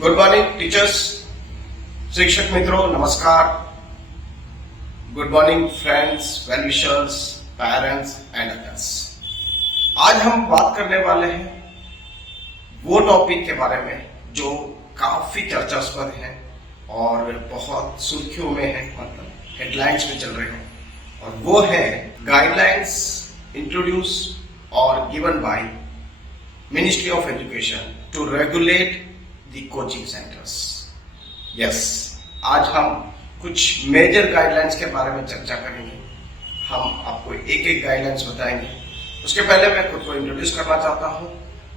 Good morning teachers, शिक्षक मित्रों नमस्कार। Good morning friends, well wishers, parents and others. आज हम बात करने वाले हैं वो टॉपिक के बारे में जो काफी चर्चास्पद है और बहुत सुर्खियों में है, मतलब हेडलाइंस में चल रहे हैं, और वो है गाइडलाइंस इंट्रोड्यूस और given by ministry of education to regulate the coaching centres. Yes, आज हम कुछ मेजर गाइडलाइंस के बारे में चर्चा करेंगे। हम आपको एक एक गाइडलाइंस बताएंगे। उसके पहले मैं खुद को इंट्रोड्यूस करना चाहता हूँ।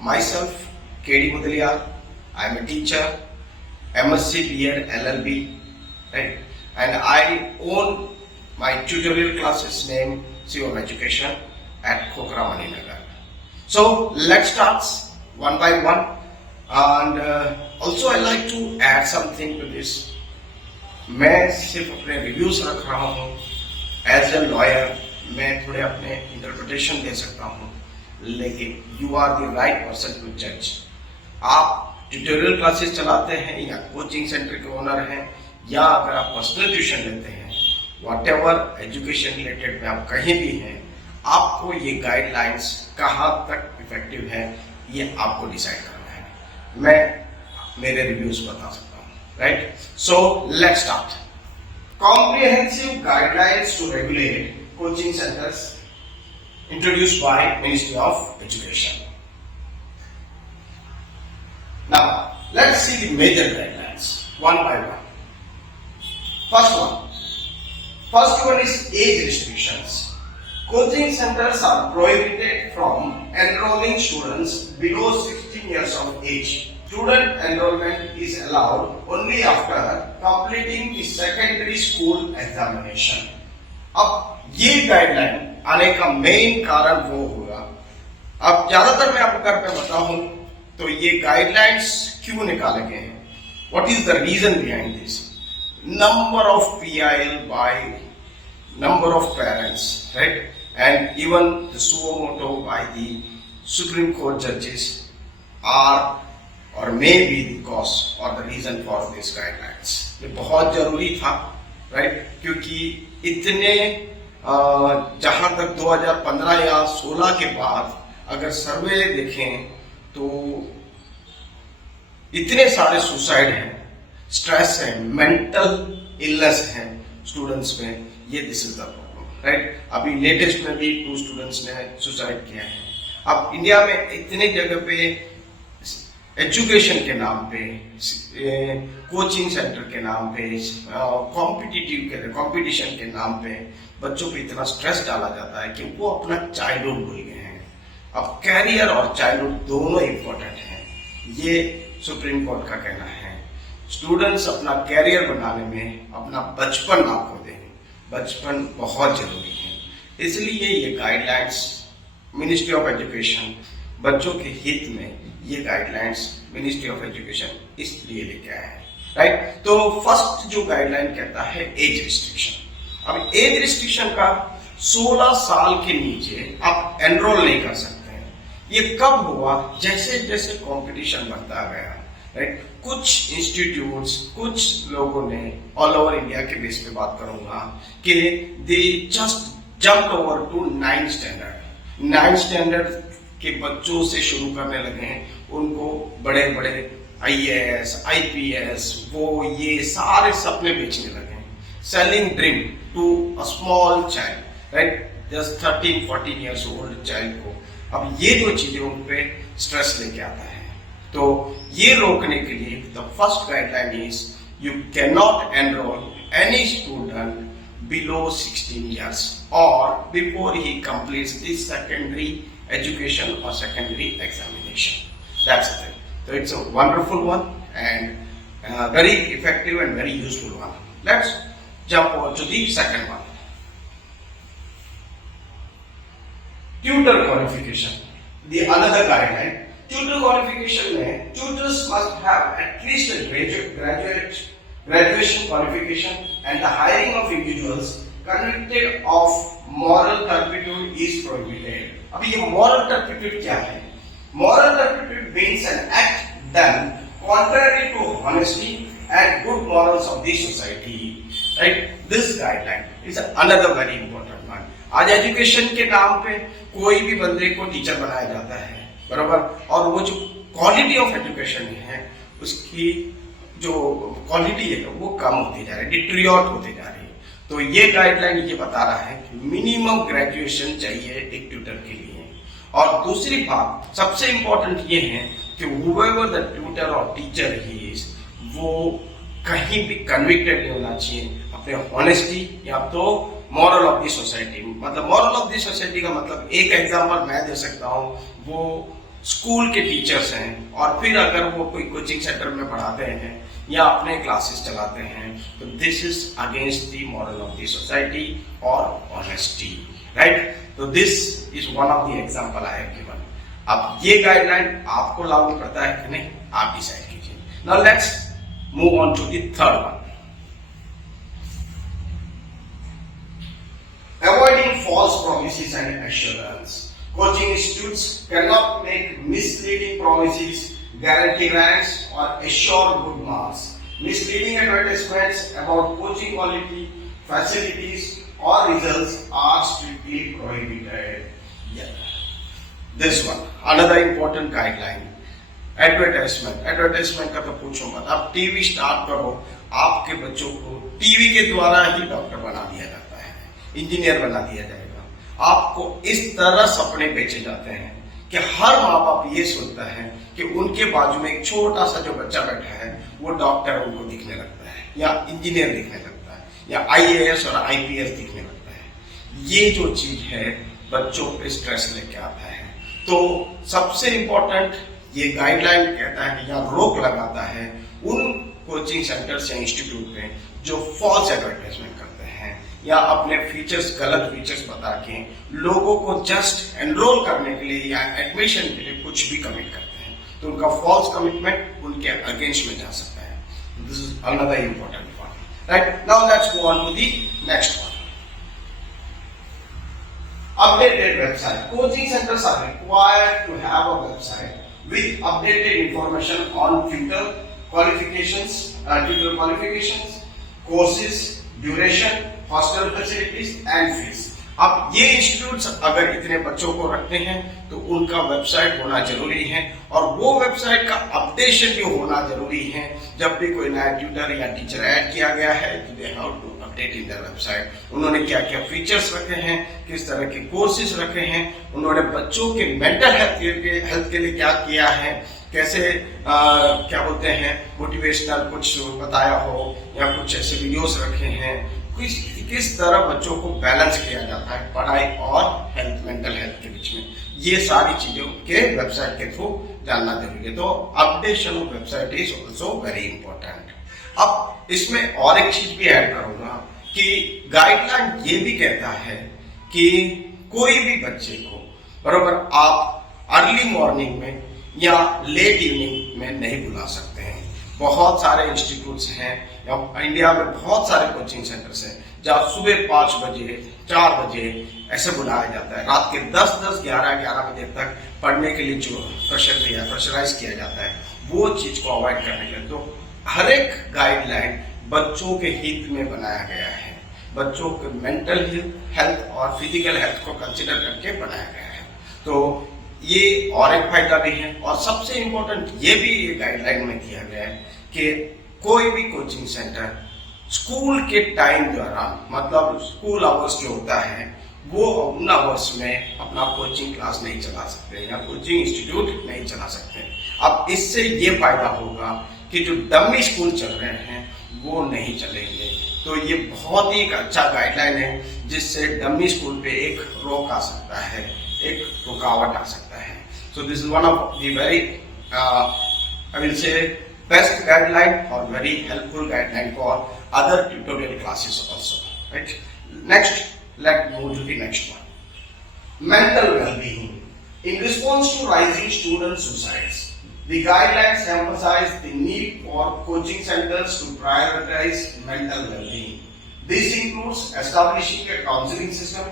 Myself K D Mudaliar, I am a teacher, MSc B.Ed LLB, right? And I own my tutorial classes named COM Education at Khokra Maninagar. So let's start one by one. And also I like to add something to this. मैं सिर्फ अपने reviews रख रहा हूँ। As a lawyer मैं थोड़े अपने interpretation दे सकता हूँ, लेकिन you are the right person to जज। आप ट्यूटोरियल क्लासेस चलाते हैं या कोचिंग सेंटर के ओनर हैं, या अगर आप पर्सनल ट्यूशन लेते हैं, व्हाटएवर एजुकेशन रिलेटेड में आप कहीं भी हैं, आपको ये गाइडलाइंस कहाँ तक इफेक्टिव है ये आपको डिसाइड करना है। मैं मेरे रिव्यूज बता सकता हूँ, right? So let's start. Comprehensive guidelines to regulate coaching centres introduced by ministry of education. Now, let's see the major guidelines one by one. First one is age restrictions. Coaching centers are prohibited from enrolling students below 16 years of age. Student enrollment is allowed only after completing the secondary school examination. अब ये guideline आने का main कारण वो होगा। अब ज्यादातर मैं आपको घर पे बताऊं तो ये गाइडलाइंस क्यों निकाले गए हैं, what is the reason behind this? Number of PIL by number of parents, right, and even the suo motu by the Supreme Court judges are or may be the cause or the reason for these guidelines. ये बहुत जरूरी था, right, क्योंकि इतने जहां तक 2015 या 16 के बाद अगर सर्वे देखें तो इतने सारे सुसाइड हैं, स्ट्रेस है, मेंटल इलनेस है स्टूडेंट्स में। ये this is the problem, right? अभी लेटेस्ट में भी 2 स्टूडेंट्स ने सुसाइड किया है। अब इंडिया में इतने जगह पे एजुकेशन के नाम पे, कोचिंग सेंटर के नाम पे, कंपटीशन के नाम पे बच्चों पे इतना स्ट्रेस डाला जाता है कि वो अपना चाइल्डहुड भूल गए हैं। अब कैरियर और चाइल्डहुड दोनों इंपॉर्टेंट हैं, ये सुप्रीम कोर्ट का कहना है। स्टूडेंट्स अपना कैरियर बनाने में अपना बचपन ना खो दें, बचपन बहुत जरूरी है। इसलिए ये गाइडलाइंस मिनिस्ट्री ऑफ एजुकेशन, बच्चों के हित में ये गाइडलाइंस मिनिस्ट्री ऑफ एजुकेशन इसलिए लेके आया है, राइट? तो फर्स्ट जो गाइडलाइन कहता है एज रिस्ट्रिक्शन। अब एज रिस्ट्रिक्शन का 16 साल के नीचे आप एनरोल नहीं कर सकते। ये कब हुआ? जैसे जैसे कंपटीशन बढ़ता गया, राइट? कुछ इंस्टीट्यूट्स, कुछ लोगों ने, ऑल ओवर इंडिया के बेस पे बात करूंगा, कि they just jump over to 9th standard. 9th standard के बच्चों से शुरू करने लगे हैं, उनको बड़े बड़े IAS, IPS, वो ये सारे सपने बेचने लगे हैं। Selling dream to a small child, right, just 13-14 years old child को। अब ये जो चीजें उन पे स्ट्रेस लेके आता है, तो ये रोकने के लिए the first guideline is you can not enrol any student below 16 years और before he completes the secondary education और secondary examination. That's it. So it's a wonderful one and very effective and very useful one. Let's jump on to the second one. Tutor qualification, the another guideline. Tutor qualification में tutors must have at least a graduation qualification, and the hiring of individuals convicted of moral turpitude is prohibited. अभी ये moral turpitude क्या है? Moral turpitude means an act done contrary to honesty and good morals of the society. Right? This guideline is another very important one. आज education के नाम पे कोई भी बंदे को टीचर बनाया जाता है, बराबर, और वो जो क्वालिटी ऑफ एजुकेशन है उसकी जो क्वालिटी है वो कम होती जा रही है, डिट्रियोट होते जा रही है। तो ये गाइडलाइन ये बता रहा है कि मिनिमम ग्रेजुएशन चाहिए एक ट्यूटर के लिए। और दूसरी बात सबसे इंपॉर्टेंट ये है कि whoever the tutor or teacher he is, वो कहीं भी कन्विक्टेड नहीं होना चाहिए अपने ऑनेस्टी या तो मॉरल ऑफ द सोसाइटी। मतलब मॉरल ऑफ द सोसाइटी का मतलब एक एग्जांपल मैं दे सकता हूँ, वो स्कूल के टीचर्स हैं और फिर अगर वो कोई कोचिंग सेंटर में पढ़ाते हैं या अपने क्लासेस चलाते हैं तो this is against the moral of the society और ऑनेस्टी, राइट। तो this is one of the example I have given. अब ये गाइडलाइन आपको लागू करता है कि नहीं, आप डिसाइड कीजिए। Now let's move on to the third one. Avoiding false promises and assurance. Coaching institutes cannot make misleading promises, guarantee ranks, or assure good marks. Misleading advertisements about coaching quality, facilities, or results are strictly prohibited. Yeah. This one, another important guideline. Advertisement का तो पूछो मत। अब TV start करो, आपके बच्चों को TV के द्वारा ही डॉक्टर बना दिया जाता है, इंजीनियर बना दिया जाएगा। आपको इस तरह सपने बेचे जाते हैं कि हर माँ बाप ये सोचता है कि उनके बाजू में एक छोटा सा जो बच्चा बैठा है वो डॉक्टर उनको दिखने लगता है या इंजीनियर दिखने लगता है या IAS और IPS दिखने लगता है। ये जो चीज है बच्चों पे स्ट्रेस लेके आता है। तो सबसे इंपॉर्टेंट ये गाइडलाइन कहता है या रोक लगाता है उन कोचिंग सेंटर्स या इंस्टीट्यूट में जो फॉल्स एडवर्टाइजमेंट करते हैं या अपने फीचर्स, गलत फीचर्स बता के लोगों को जस्ट एनरोल करने के लिए या एडमिशन के लिए कुछ भी कमिट करते हैं, तो उनका फॉल्स कमिटमेंट उनके अगेंस्ट में जा सकता है। This is another important point, right. Now let's go on to the next one. Updated website. Coaching centers are required to have a website with updated information on tutor qualifications, courses, duration, hostel facilities and fees. अब ये institutes अगर इतने बच्चों को रखते हैं तो उनका वेबसाइट होना जरूरी है और वो वेबसाइट का अपडेशन भी होना जरूरी है। जब भी कोई नया ट्यूटर या टीचर ऐड किया गया है तो they have to update in the website. उन्होंने क्या क्या फीचर्स रखे हैं, किस तरह के कोर्सेज रखे हैं, उन्होंने बच्चों के मेंटल हेल्थ के लिए क्या किया है, कैसे क्या बोलते हैं मोटिवेशनल कुछ बताया हो या कुछ ऐसे वीडियोस रखे हैं, किस तरह बच्चों को बैलेंस किया जाता है पढ़ाई और हेल्थ, मेंटल हेल्थ के बीच में, ये सारी चीजों के वेबसाइट के थ्रू जानना जरूरी है। तो updation of website is also very important. अब इसमें और एक चीज भी ऐड करूंगा कि गाइडलाइन ये भी कहता है कि कोई भी बच्चे को बरोबर आप अर्ली मॉर्निंग में या लेट इवनिंग में नहीं बुला सकते हैं। बहुत सारे इंस्टीट्यूट्स हैं या इंडिया में बहुत सारे कोचिंग सेंटर्स हैं जहाँ सुबह 5 बजे 4 बजे ऐसे बुलाया जाता है, रात के 10 11 बजे तक पढ़ने के लिए जो प्रेशराइज किया जाता है, वो चीज को अवॉइड करने के लिए तो हर एक गाइडलाइन बच्चों के हित में बनाया गया है, बच्चों के मेंटल हेल्थ और फिजिकल हेल्थ को कंसिडर करके बनाया गया है। तो ये और एक फायदा भी है और सबसे इंपॉर्टेंट ये भी गाइडलाइन में किया गया है कि कोई भी कोचिंग सेंटर स्कूल के टाइम दौरान, मतलब स्कूल आवर्स जो होता है वो उन आवर्स में अपना कोचिंग क्लास नहीं चला सकते या कोचिंग इंस्टीट्यूट नहीं चला सकते। अब इससे ये फायदा होगा कि जो डमी स्कूल चल रहे हैं वो नहीं चलेंगे। तो ये बहुत ही एक अच्छा गाइडलाइन है जिससे डमी स्कूल पे एक रोक आ सकता है, एक रुकावट आ सकता है। So this is one of the very I will say best guideline और very helpful guideline for other tutorial classes also, right? Next, let's move to the next one. Mental well-being. In response to rising student suicides, the guidelines emphasize the need for coaching centers to prioritize mental well-being. This includes establishing a counseling system,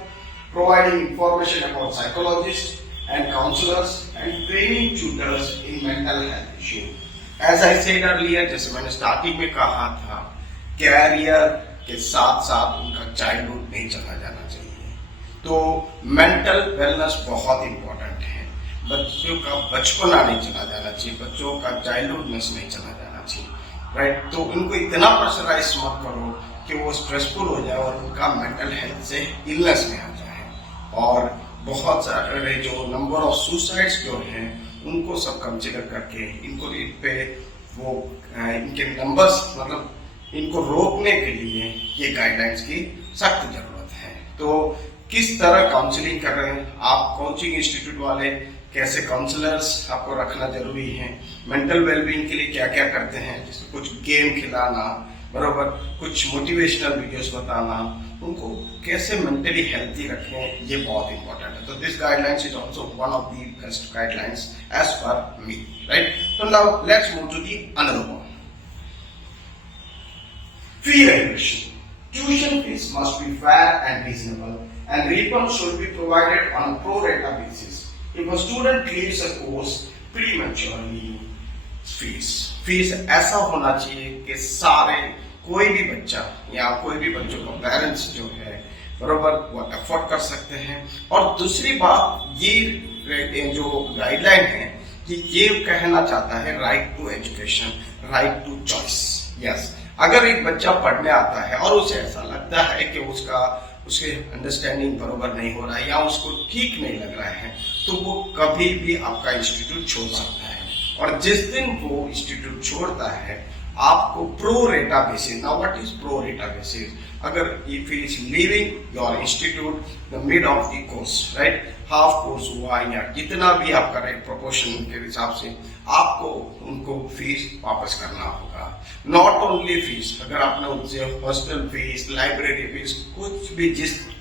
providing information about psychologists and counselors, and training tutors in mental health issues. As I said earlier, जैसे मैंने starting में कहा था, career के साथ साथ उनका childhood नहीं चला जाना चाहिए। तो मेंटल वेलनेस बहुत इंपॉर्टेंट है। बच्चों का बचपना नहीं चला जाना चाहिए, बच्चों का चाइल्डहुडनेस नहीं चला जाना चाहिए, राइट। तो उनको इतना प्रेशराइज मत करो कि वो स्ट्रेसफुल हो जाए और उनका मेंटल हेल्थ से इलनेस में आ जाए। और बहुत सारे जो नंबर ऑफ सुसाइड्स जो हैं उनको सब कंसिडर करके इनको पे वो इनके नंबर्स मतलब इनको रोकने के लिए ये गाइडलाइंस की सख्त जरूरत है। तो किस तरह काउंसलिंग कर रहे हैं आप, कोचिंग इंस्टीट्यूट वाले कैसे काउंसलर्स आपको रखना जरूरी है, मेंटल वेलबींग के लिए क्या क्या करते हैं, जैसे कुछ गेम खिलाना, बरोबर, कुछ मोटिवेशनल वीडियोस बताना, उनको कैसे मेंटली हेल्थी रखें, ये बहुत इंपॉर्टेंट है। तो this guidelines is also one of the best guidelines as per me, right. तो now let's move to the another one, fee regulation. Tuition fees must be fair and reasonable, and refund should be provided on a pro rata basis. If a student leaves a course prematurely, fees ऐसा होना चाहिए कि सारे कोई भी बच्चा या कोई भी बच्चों का पेरेंट्स जो है बरोबर वो अफोर्ड कर सकते हैं। और दूसरी बात ये जो गाइडलाइन है कि ये कहना चाहता है right to education, right to choice. Yes, अगर एक बच्चा पढ़ने आता है और उसे ऐसा लगता है कि उसके अंडरस्टैंडिंग बरोबर नहीं हो रहा है या उसको ठीक नहीं लग रहा है, तो वो कभी भी आपका इंस्टीट्यूट छोड़ सकता है। और जिस दिन वो इंस्टीट्यूट छोड़ता है आपको pro rata basis, now what is pro rata basis, अगर if he is leaving your institute the mid of the course, right, half course हुआ या जितना भी आपका रेट प्रोपोर्शन के हिसाब से आपको उनको फीस वापस करना होगा। नॉट ओनली फीस, अगर आपने उनसे हॉस्टल फीस, लाइब्रेरी फीस, कुछ भी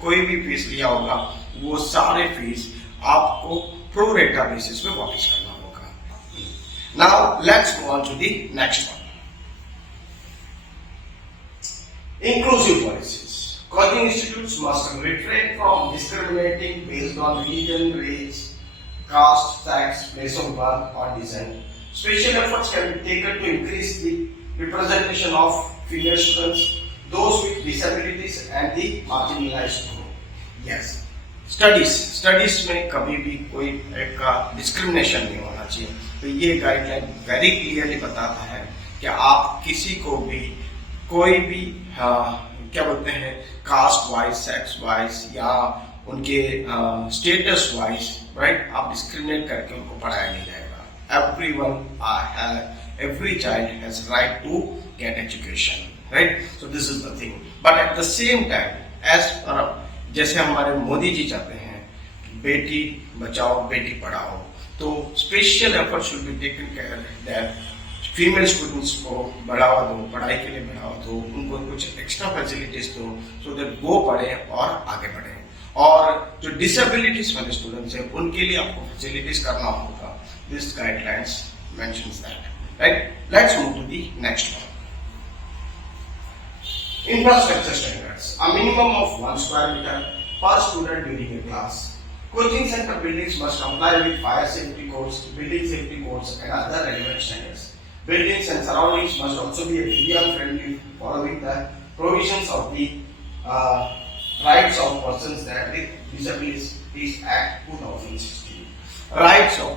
कोई भी फीस लिया होगा वो सारे फीस आपको प्रो रेटा बेसिस पे वापस करना होगा। Now let's go on to the next one, inclusive policies. Coaching institutes must refrain from discriminating based on religion, race, caste, sex, place of birth, or descent. Special efforts can be taken to increase the representation of female students, those with disabilities, and the marginalized group. Yes, studies में कभी भी कोई एक का discrimination नहीं होना चाहिए। तो ये गाइडलाइन वेरी क्लियरली बताता है कि आप किसी को भी कोई भी क्या बोलते हैं कास्ट वाइज, सेक्स वाइज या उनके स्टेटस वाइज, राइट, आप डिस्क्रिमिनेट करके उनको पढ़ाया नहीं जाएगा। every child has right to get education, right? So this is the thing. But at the same time, as जैसे हमारे मोदी जी चाहते हैं बेटी बचाओ बेटी पढ़ाओ, तो special effort should be taken care that female students को बढ़ावा दो, पढ़ाई के लिए बढ़ावा दो, उनको कुछ एक्स्ट्रा फैसिलिटीज दो सो दैट वो पढ़े और आगे बढ़े। और जो डिसेबिलिटीज वाले स्टूडेंट्स हैं उनके लिए आपको फैसिलिटीज करना होगा। This guidelines mentions that, right. Let's move to the next one, infrastructure standards. A minimum of 1 square meter per student during a class. Coaching center buildings must comply with fire safety codes, building safety codes, and other relevant standards. Buildings and surroundings must also be area friendly, following the provisions of the Rights of Persons with Disabilities Act 2016. Rights of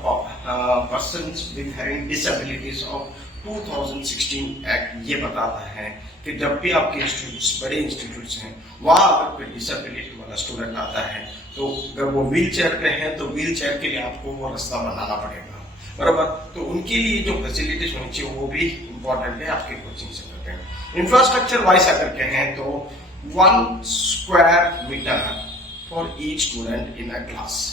persons with having disabilities of 2016 act ये बताता है कि जब भी आपके institutes, बड़े institutes हैं, वहां अगर कोई डिसेबिलिटी वाला स्टूडेंट आता है तो अगर वो व्हील चेयर पे है तो व्हील चेयर के लिए आपको वो रास्ता बनाना पड़ेगा, बराबर। तो उनके लिए जो फैसिलिटीज होनी चाहिए वो भी इम्पोर्टेंट है आपके कोचिंग सेंटर पे। इंफ्रास्ट्रक्चर वाइज अगर कहें तो 1 square metre for each student in a class.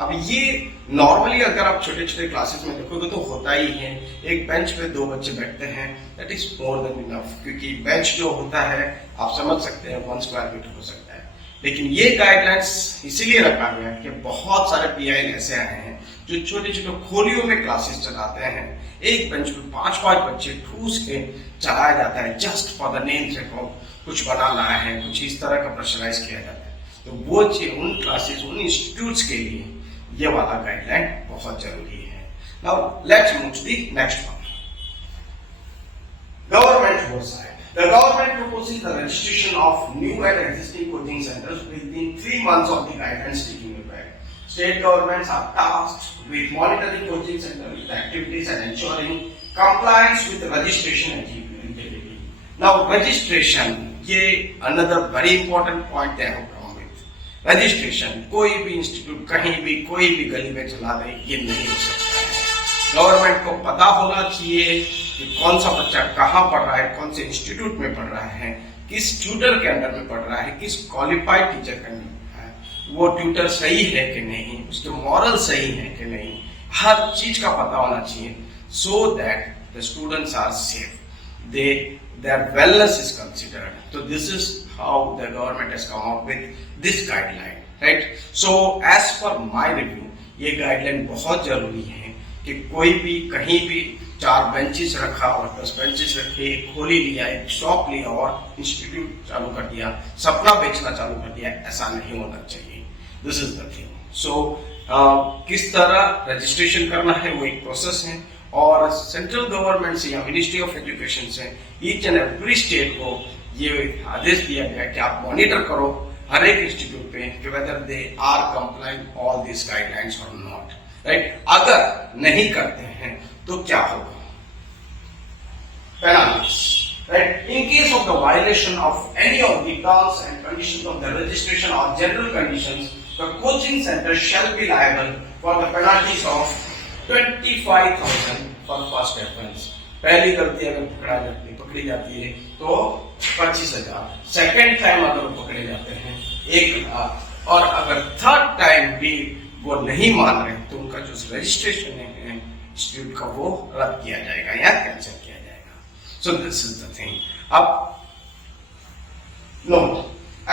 अब ये नॉर्मली अगर आप छोटे छोटे क्लासेस में देखोगे तो होता ही है, एक बेंच पे 2 बच्चे बैठते हैं, that is more than enough, क्योंकि बेंच जो होता है आप समझ सकते हैं 1 स्क्वायर मीटर हो सकता है। लेकिन ये गाइडलाइंस इसीलिए रखा गया है कि बहुत सारे पीआई ऐसे आए हैं जो छोटे छोटे खोलियों में क्लासेस चलाते हैं, एक बेंच पे 5-5 बच्चे ठूस के चलाया जाता है जस्ट फॉर द नेम से, कुछ बनाना है, कुछ इस तरह का प्रेशराइज किया जाता है। तो वो चीज उन क्लासेस, उन इंस्टीट्यूट्स के लिए ये वाला गाइडलाइन बहुत जरूरी है। Now let's move to the next one, your side. The government proposes the registration of new and existing coaching centers within 3 months of the guidelines taking effect. State governments are tasked with monitoring coaching centers, activities and ensuring compliance with the registration eligibility. Now, registration, ये another very important point they have come with. Registration, कोई भी institute कहीं भी कोई भी गली में चला दे, ये नहीं हो सकता है. गवर्नमेंट को पता होना चाहिए कि कौन सा बच्चा कहाँ पढ़ रहा है, कौन से इंस्टीट्यूट में पढ़ रहा है, किस ट्यूटर के अंडर में पढ़ रहा है, किस क्वालिफाइड टीचर के अंडर में है, वो ट्यूटर सही है कि नहीं, उसके मॉरल सही है कि नहीं, हर चीज का पता होना चाहिए, so that the students are safe, their wellness is considered. So this is how the government has come up with this guideline, right? So as per my review, ये guideline बहुत जरूरी है कि कोई भी कहीं भी 4 बेंचेस रखा और 10 बेंचेस रखे, खोली लिया, एक शॉप लिया और इंस्टीट्यूट चालू कर दिया, सपना बेचना चालू कर दिया, ऐसा नहीं होना चाहिए. This is the thing. So किस तरह रजिस्ट्रेशन करना है वो एक प्रोसेस है और सेंट्रल गवर्नमेंट से या मिनिस्ट्री ऑफ एजुकेशन से ईच एंड एवरी स्टेट को ये आदेश दिया गया कि आप मॉनिटर करो हर एक इंस्टीट्यूट पे कि whether they are complying all this guidelines और नॉट, राइट. अगर नहीं करते हैं तो क्या होगा? Penalties, right? In case of the violation of any of the terms and conditions of the registration or general conditions, the coaching center shall be liable for the penalties of 25,000 for first offence. पहली गलती अगर पकड़ी जाती है तो 25,000. Second time अगर पकड़े जाते हैं 1,00,000 और अगर थर्ड टाइम भी वो नहीं मान रहे तो उनका जो रजिस्ट्रेशन है इंस्टीट्यूट का वो रद्द किया जाएगा या कैंसिल किया जाएगा. So this is the thing. अब note,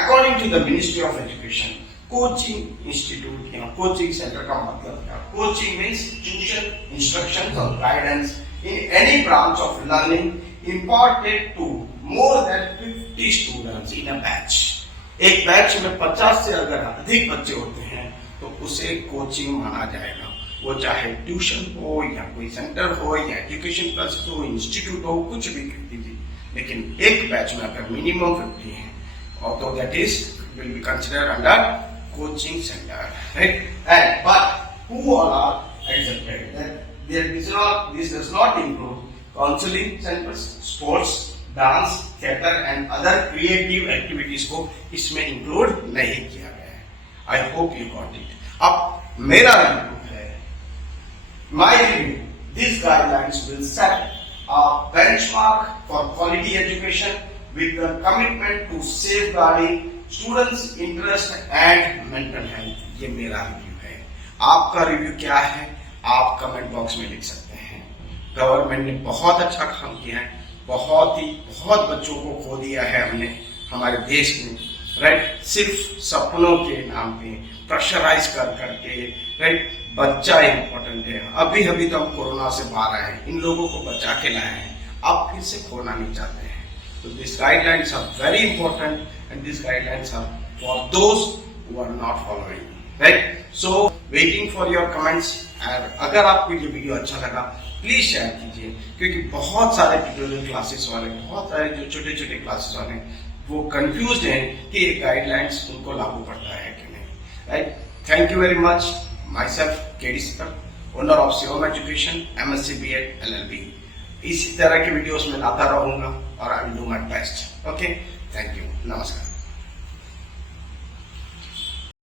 according to the ministry of education, coaching institute या कोचिंग सेंटर का मतलब क्या? कोचिंग मीन्स ट्यूशन, इंस्ट्रक्शन और guidance in any branch of learning imparted to more than 50 students in a batch. एक batch में 50 से अगर अधिक बच्चे होते हैं तो उसे कोचिंग माना जाएगा. वो चाहे ट्यूशन हो या कोई सेंटर हो या एजुकेशन प्लस हो, इंस्टीट्यूट हो, कुछ भी कह दीजिए, लेकिन एक बैच में अगर मिनिमम 50 है और तो that is will be considered under coaching centre, right. And but who all are excepted? That this does not include counselling centres, sports, dance, theatre and other creative activities को इसमें include नहीं किया गया है. I hope you got it. अब मेरा review है, my review, these guidelines will set a benchmark for quality education with the commitment to safeguarding students' interest and mental health. ये मेरा रिव्यू है. आपका रिव्यू क्या है आप कमेंट बॉक्स में लिख सकते हैं. गवर्नमेंट ने बहुत अच्छा काम किया है, बहुत बच्चों को खो दिया है हमने हमारे देश में, राइट. सिर्फ सपनों के नाम पे प्रेशराइज करके, राइट. बच्चा इंपॉर्टेंट है. अभी तो हम कोरोना से बाहर आए हैं, इन लोगों को बचा के लाए हैं, अब फिर से खोना नहीं चाहते हैं. तो this guidelines are very important and this guidelines are for those who are not following, right. So waiting for your comments. और अगर आपको ये वीडियो अच्छा लगा प्लीज शेयर कीजिए, क्योंकि बहुत सारे ट्यूटोरियल क्लासेस वाले, बहुत सारे जो छोटे छोटे क्लासेस वाले वो कंफ्यूज्ड हैं कि ये गाइडलाइंस उनको लागू पड़ता है कि नहीं, right. Thank you very much. Myself, KD Sir, owner of Shivam Education, MSc B.Ed, LLB. इसी तरह के वीडियोस में लाता रहूंगा और I will do my best. Okay, thank you, नमस्कार.